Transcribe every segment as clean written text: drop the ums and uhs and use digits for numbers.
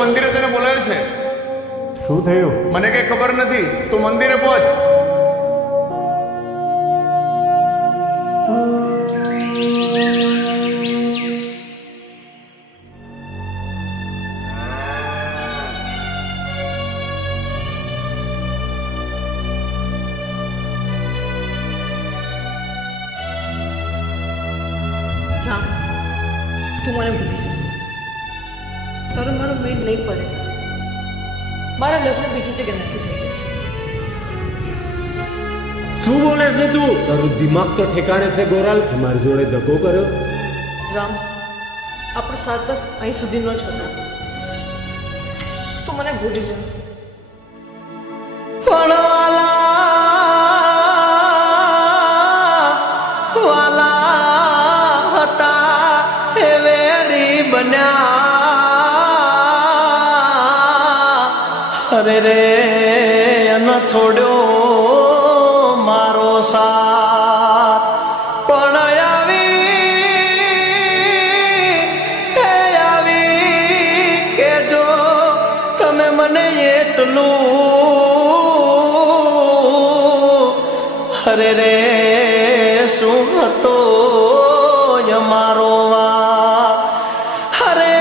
મંદિરે તને બોલાવ્યો છે. શું થયું? મને કઈ ખબર નથી. તું મંદિરે પહોંચ. રામ, તું મને ભૂલી જા. તારો મારો મેળ નહીં પડે. મારા લગ્ન બીજી જગ્યાએ નક્કી થઈ ગયા છે. શું બોલે છે તું? તારું દિમાગ તો ઠેકાણે છે ગોરાલ. મારી જોડે ધક્કો કર્યો. રામ, આપણો સાત બસ અહીં સુધીનો જ હતો. તું મને ભૂલી જા. અરે રે ન છોડ્યો મારો સાથ, પણ આવી કેજો તમે મને એટલું. અરે રે શું હતો મારો વાત, અરે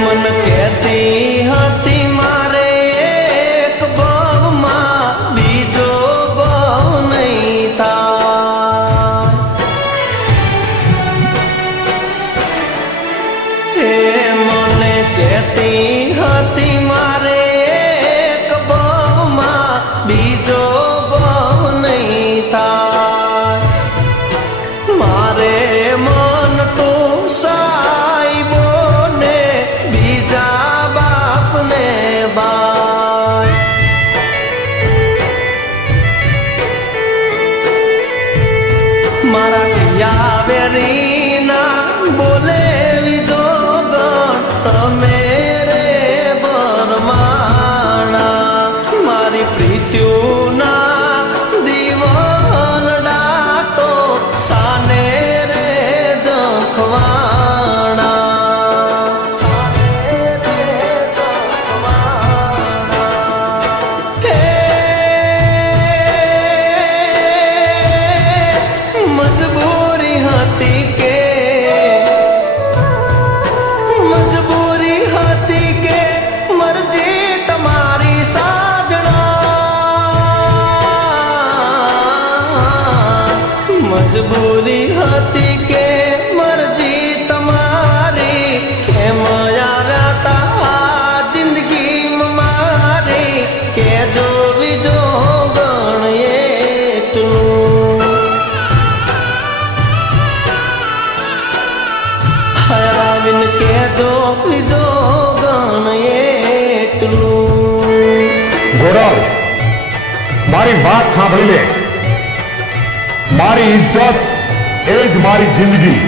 મન કહેતી હતી મારે એક બહુમાં બીજો બહુ નહીં થાય. મને કહેતી હતી મારે એક બહુમાં બીજો બહુ નહીં થાય. મારે મન તો સાહેબો બીજા બાપને બાય. મારા પિયા વેરીના બોલે વિજો ગણ તમે રે બરમાણા. મારી પ્રીત્યુના દિવલડા તો સાને રે જખવાણા. મજબૂરી હતી કે મરજી તમારી સાજણા. મજબૂરી હતી કે મરજી તમારી કેમ આવ્યા તા જિંદગીમાં મારી કેજો વિજો ગણ એટલું. આવીને કેજો બીજો ગણ એટલું. ગોરાલ, મારી વાત સાંભળી લે. મારી ઇજ્જત એ જ મારી જિંદગી.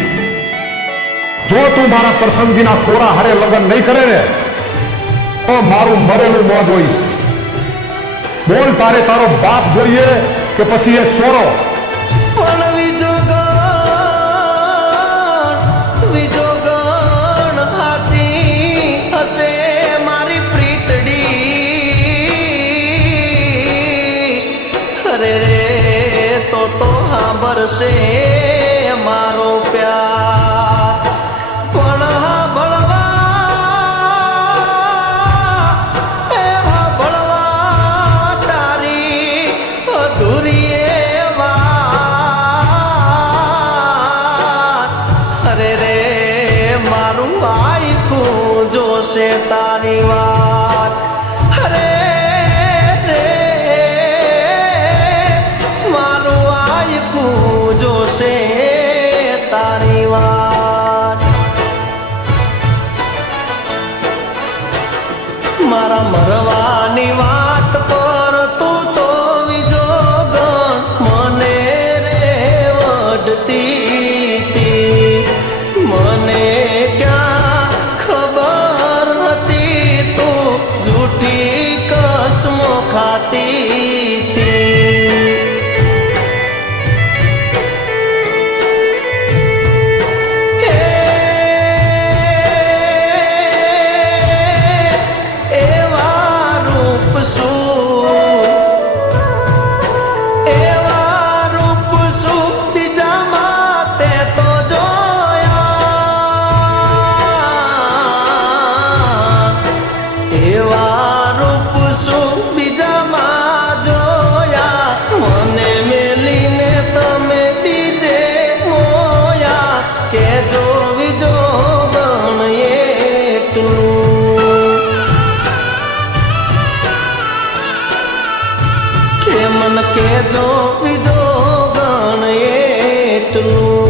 જો તું મારા પસંદગીના છોરા હારે લગ્ન નહીં કરે ને તો મારું મરેલું મોં જોઈશ. બોલ, તારે તારો બાપ જોઈએ કે પછી એ સોરો? પણ બીજો ગણ હાથી હશે મારી પ્રીતડી. અરે રે તો સાંભળશે મારો પ્યાર. પણ સાંભળવા તારી અધૂરી વાત. અરે રે જોશે તારી વાત. અરે રે મારું આયખું જોશે તારી વાત. મારા મરવાની વાત પર તું તો વિજોગણ મને રે વઢતી હતી. મને ક્યાં ખબર હતી તું જૂઠી કસમો ખાતી હતી. એવા રૂપ શું બીજા માટે તો જોયા. એવા રૂપ શું બીજામાં જોયા. મને મેલીને તમે બીજે મોયા. કે જો વિજો ગણ એટલું કે મન કેજો બીજો ગણ એટલું.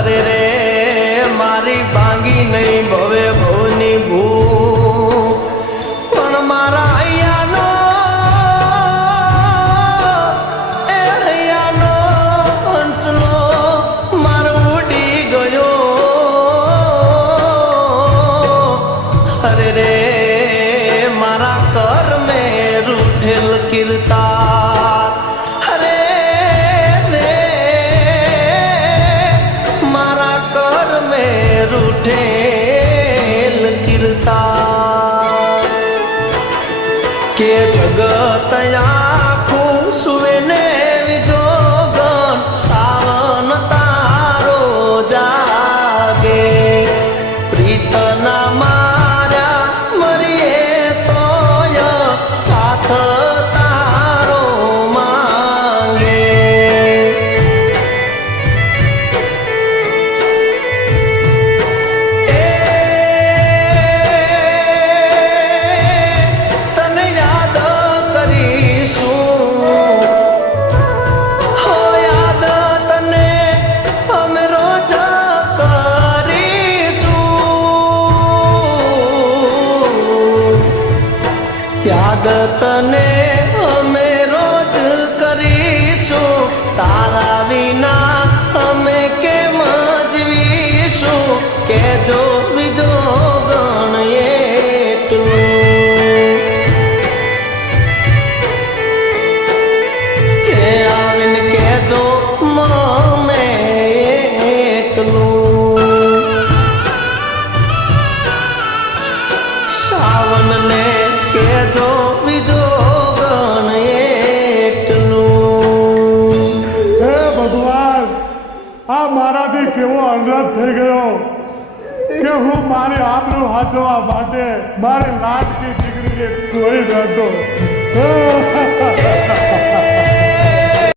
અરે રે મારી ભાંગી નહીં ભવે ભવની ભૂ. પણ મારા હૈયાનો હંસલો મારો ઉડી ગયો. અરે રે મારા કર્મે રૂઠેલ કીર્તા. અરે રે મારા કર્મે રૂઠેલ કીર્તા. કે જગત આખું સુવે ને વિજોગણ સાવન તારો જાગે. પ્રીતના માર્યા મરીએ તોય સાથ તારો માંગે. તને યાદ કરીશું, હો યાદ તને અમે રોજ કરીશું. યાદ તને અમે રોજ કરીશું. તારા વિના અમે કેમ જીવીશું. કે જો બીજો ગણ એટલું કે આવીને કેજો મને એટલું. સાવનને કેજો બીજો ગણ એટલું. હે ભગવાન, આ મારાથી કેવો અનર્થ થઈ ગયો કે હું મારી આબરૂ હાચવા માટે મારી લાડકી દીકરીને કોઈ નતો.